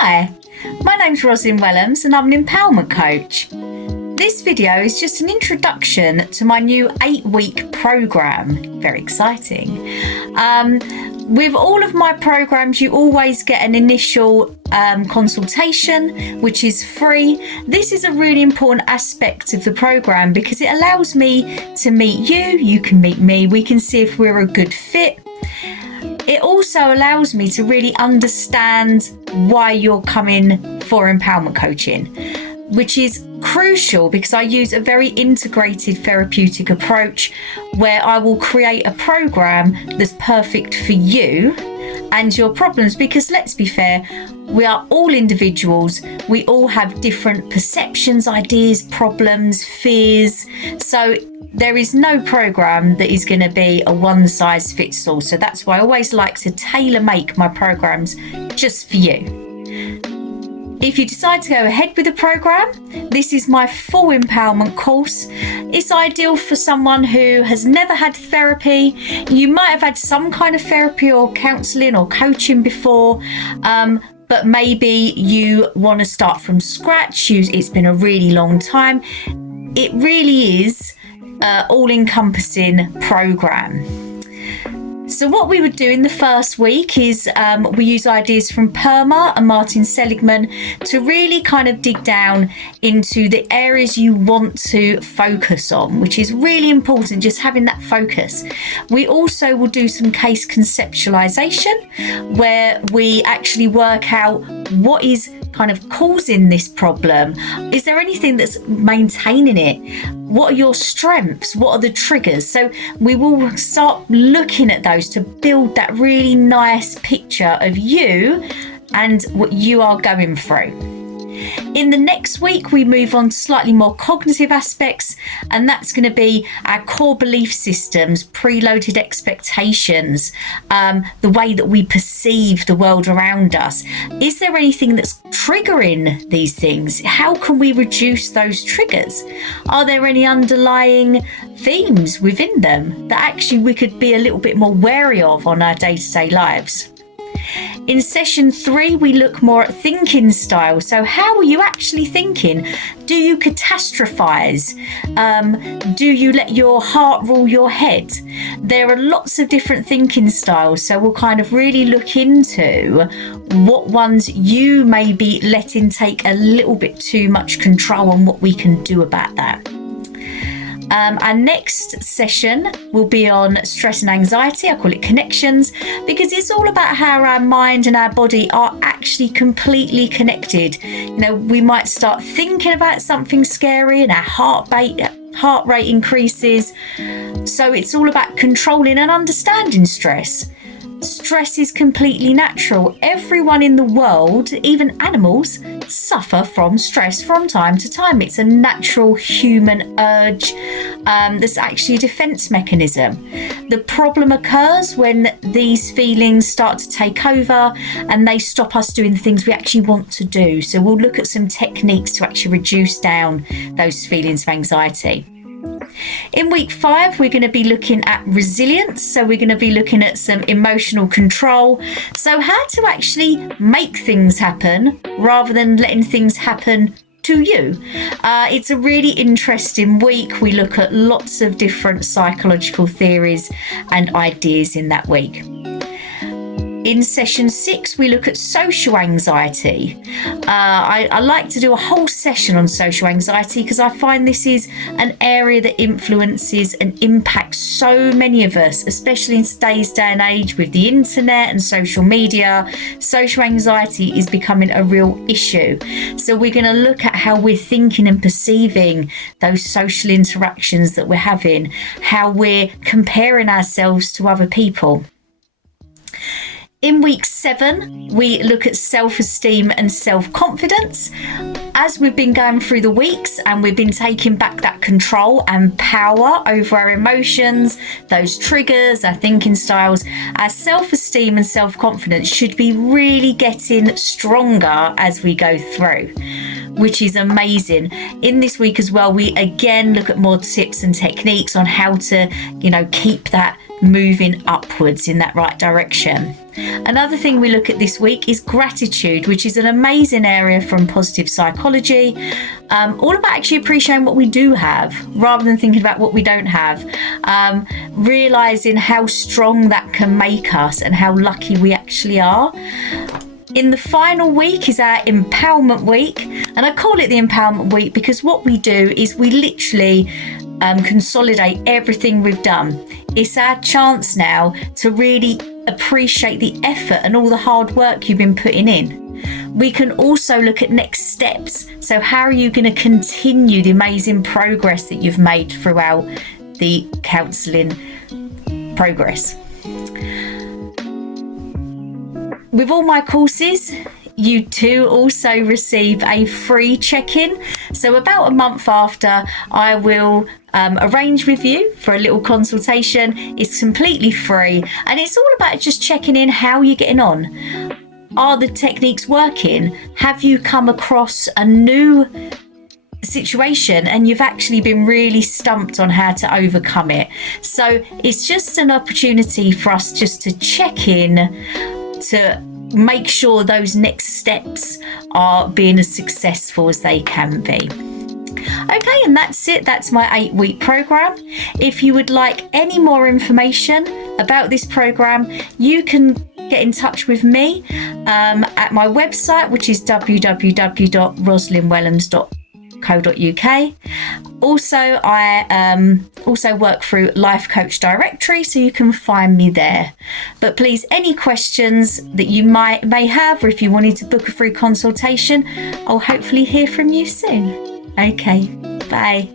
Hi, my name's Rosslyn Whellams and I'm an empowerment coach. This video is just an introduction to my new 8-week program. Very exciting. With all of my programs, you always get an initial consultation, which is free. This is a really important aspect of the program because it allows me to meet you, you can meet me, we can see if we're a good fit. It also allows me to really understand why you're coming for empowerment coaching, which is crucial because I use a very integrated therapeutic approach where I will create a program that's perfect for you and your problems, because let's be fair, we are all individuals. We all have different perceptions, ideas, problems, fears. So there is no program that is going to be a one size fits all. So that's why I always like to tailor make my programs just for you. If you decide to go ahead with the program, this is my full empowerment course. It's ideal for someone who has never had therapy. You might have had some kind of therapy or counselling or coaching before, but maybe you want to start from scratch. It's been a really long time. It really is an all-encompassing program. So what we would do in the first week is we use ideas from Perma and Martin Seligman to really kind of dig down into the areas you want to focus on, which is really important, just having that focus. We also will do some case conceptualization where we actually work out what is kind of causing this problem. Is there anything that's maintaining it? What are your strengths? What are the triggers? So we will start looking at those to build that really nice picture of you and what you are going through. In the next week, we move on to slightly more cognitive aspects, and that's going to be our core belief systems, preloaded expectations, the way that we perceive the world around us. Is there anything that's triggering these things? How can we reduce those triggers? Are there any underlying themes within them that actually we could be a little bit more wary of on our day-to-day lives? In session 3, we look more at thinking style. So how are you actually thinking? Do you catastrophize? Do you let your heart rule your head? There are lots of different thinking styles. So we'll kind of really look into what ones you may be letting take a little bit too much control and what we can do about that. Our next session will be on stress and anxiety. I call it connections because it's all about how our mind and our body are actually completely connected. You know, we might start thinking about something scary and our heart rate increases. So it's all about controlling and understanding stress. Stress is completely natural. Everyone in the world, even animals, suffer from stress from time to time. It's a natural human urge. That's actually a defense mechanism. The problem occurs when these feelings start to take over and they stop us doing the things we actually want to do. So we'll look at some techniques to actually reduce down those feelings of anxiety. In week 5, we're going to be looking at resilience. So we're going to be looking at some emotional control. So how to actually make things happen rather than letting things happen to you. It's a really interesting week. We look at lots of different psychological theories and ideas in that week. In session 6, we look at social anxiety. I like to do a whole session on social anxiety because I find this is an area that influences and impacts so many of us, especially in today's day and age with the internet and social media. Social anxiety is becoming a real issue. So we're going to look at how we're thinking and perceiving those social interactions that we're having, how we're comparing ourselves to other people. In week 7, we look at self-esteem and self-confidence. As we've been going through the weeks and we've been taking back that control and power over our emotions, those triggers, our thinking styles, our self-esteem and self-confidence should be really getting stronger as we go through. which is amazing. In this week as well, we again look at more tips and techniques on how to, keep that moving upwards in that right direction. Another thing we look at this week is gratitude, which is an amazing area from positive psychology, all about actually appreciating what we do have rather than thinking about what we don't have, realizing how strong that can make us and how lucky we actually are. In the final week is our empowerment week, and I call it the empowerment week because what we do is we literally consolidate everything we've done. It's our chance now to really appreciate the effort and all the hard work you've been putting in. We can also look at next steps. So how are you going to continue the amazing progress that you've made throughout the counselling progress? With all my courses, you too also receive a free check-in. So about a month after, I will arrange with you for a little consultation. It's completely free, and it's all about just checking in how you're getting on. Are the techniques working? Have you come across a new situation and you've actually been really stumped on how to overcome it? So it's just an opportunity for us just to check in to make sure those next steps are being as successful as they can be. Okay, and that's it. That's my 8-week program. If you would like any more information about this program, you can get in touch with me at my website, which is www.roslynwhellams.co.uk. Also, I also work through Life Coach Directory, so you can find me there. But please, any questions that you may have, or if you wanted to book a free consultation, I'll hopefully hear from you soon. Okay, bye.